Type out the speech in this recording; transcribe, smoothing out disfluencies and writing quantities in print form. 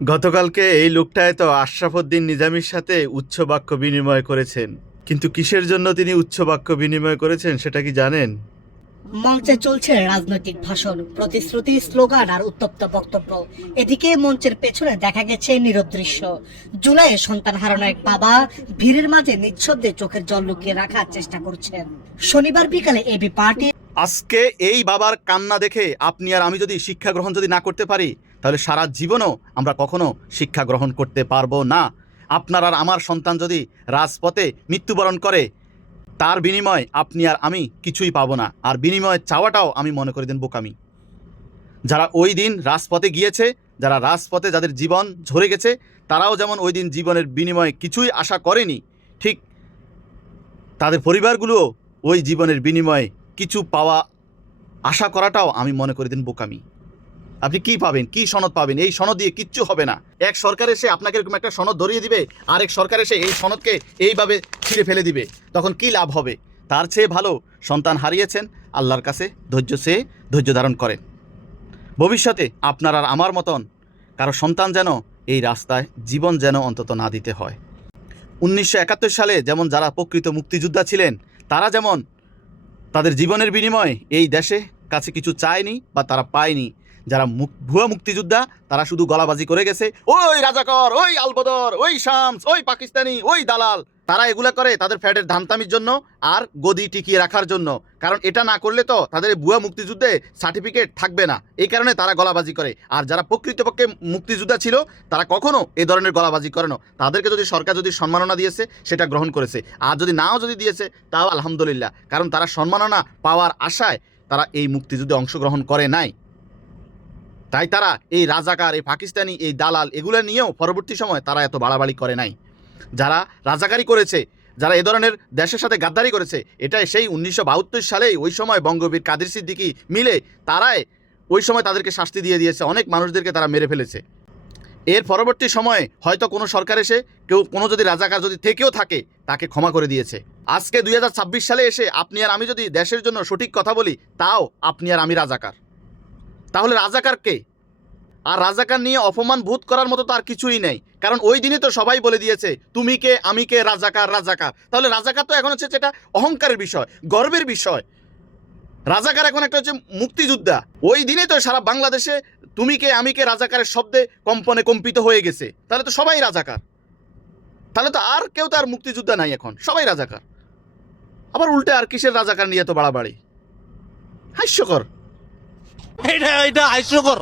গতকালকে এই লোকটায় তো আশরাফ উদ্দিন নিজামীর সাথে উচ্চ বাক্য বিনিময় করেছেন, কিন্তু কিসের জন্য তিনি উচ্চ বাক্য বিনিময় করেছেন সেটা কি জানেন? মঞ্চে চলছে রাজনৈতিক ভাষণ, প্রতিশ্রুতি, স্লোগান আর উত্তপ্ত বক্তব্য। এদিকে মঞ্চের পেছনে দেখা গেছে নীরব দৃশ্য। জুলাইয়ে সন্তান হারানো এক বাবা ভিড়ের মাঝে নিঃশব্দে চোখের জল লুকিয়ে রাখার চেষ্টা করছেন। শনিবার বিকালে এবি পার্টি আজকে এই বাবার কান্না দেখে আপনি আর আমি যদি শিক্ষা গ্রহণ যদি না করতে পারি, তাহলে সারা জীবনও আমরা কখনো শিক্ষা গ্রহণ করতে পারবো না। আপনার আর আমার সন্তান যদি রাজপথে মৃত্যুবরণ করে, তার বিনিময় আপনি আর আমি কিছুই পাবো না। আর বিনিময় চাওয়াটাও আমি মনে করে দিন বোকামি। যারা ওই দিন রাজপথে গিয়েছে, যারা রাজপথে যাদের জীবন ঝরে গেছে, তারাও যেমন ওই দিন জীবনের বিনিময়ে কিছুই আশা করেনি, ঠিক তাদের পরিবারগুলোও ওই জীবনের বিনিময়ে কিছু পাওয়া আশা করাটাও আমি মনে করে দিন বোকামি। আপনি কি পাবেন, কি সনদ পাবেন? এই সনদ দিয়ে কিচ্ছু হবে না। এক সরকার এসে আপনাকে এরকম একটা সনদ ধরিয়ে দিবে, আরেক সরকার এসে এই সনদকে এইভাবে ছিঁড়ে ফেলে দিবে, তখন কি লাভ হবে? তার চেয়ে ভালো সন্তান হারিয়েছেন, আল্লাহর কাছে ধৈর্য ধারণ করেন। ভবিষ্যতে আপনার আর আমার মতন কারো সন্তান যেন এই রাস্তায় জীবন যেন অন্তত না দিতে হয়। 1971 সালে যেমন যারা প্রকৃত মুক্তিযোদ্ধা ছিলেন, তারা যেমন তাদের জীবনের বিনিময়ে এই দেশে কাছে কিছু চায়নি বা তারা পায়নি, যারা ভুয়া মুক্তিযোদ্ধা তারা শুধু গলাবাজি করে গেছে, ওই রাজাকর, ওই আলবদর, ওই শামস, ওই পাকিস্তানি, ওই দালাল। তারা এগুলা করে তাদের ফ্যাটের ধামতামির জন্য আর গদি টিকিয়ে রাখার জন্য। কারণ এটা না করলে তো তাদের ভুয়া মুক্তিযুদ্ধে সার্টিফিকেট থাকবে না, এই কারণে তারা গলাবাজি করে। আর যারা প্রকৃতপক্ষে মুক্তিযোদ্ধা ছিল তারা কখনো এই ধরনের গলাবাজি করে না। তাদেরকে যদি সরকার যদি সম্মাননা দিয়েছে সেটা গ্রহণ করেছে, আর যদি নাও যদি দিয়েছে তাও আলহামদুলিল্লাহ, কারণ তারা সম্মাননা পাওয়ার আশায় তারা এই মুক্তিযুদ্ধে অংশগ্রহণ করে নাই। তাই তারা এই রাজাকার, এই পাকিস্তানি, এই দালাল এগুলো নিয়েও পরবর্তী সময় তারা এত বাড়াবাড়ি করে নাই। যারা রাজাকারি করেছে, যারা এ ধরনের দেশের সাথে গাদ্দারি করেছে, এটা সেই 1972 সালেই ওই সময় বঙ্গবীর কাদের সিদ্দিকী মিলে তারাই ওই সময় তাদেরকে শাস্তি দিয়ে দিয়েছে, অনেক মানুষদেরকে তারা মেরে ফেলেছে। এর পরবর্তী সময়ে হয়তো কোনো সরকার এসে কেউ কোনো যদি রাজাকার যদি থেকেও থাকে তাকে ক্ষমা করে দিয়েছে। আজকে 2026 সালে এসে আপনি আর আমি যদি দেশের জন্য সঠিক কথা বলি, তাও আপনি আর আমি রাজাকার। তাহলে রাজাকার কে? আর রাজাকার নিয়ে অপমান বোধ করার মতো তো আর কিছুই নেই, কারণ ওই দিনে তো সবাই বলে দিয়েছে তুমি কে আমি কে, রাজাকার রাজাকার। তাহলে রাজাকার তো এখন হচ্ছে যেটা অহংকারের বিষয়, গর্বের বিষয়। রাজাকার এখন একটা হচ্ছে মুক্তিযোদ্ধা। ওই দিনে তো সারা বাংলাদেশে তুমি কে আমি কে রাজাকারের শব্দে কম্পনে কম্পিত হয়ে গেছে। তাহলে তো সবাই রাজাকার, তাহলে তো আর কেউ তো আর মুক্তিযোদ্ধা নাই, এখন সবাই রাজাকার। আবার উল্টে আর কিসের রাজাকার নিয়ে তো বাড়াবাড়ি, হাস্যকর। এটা হাস্যকর।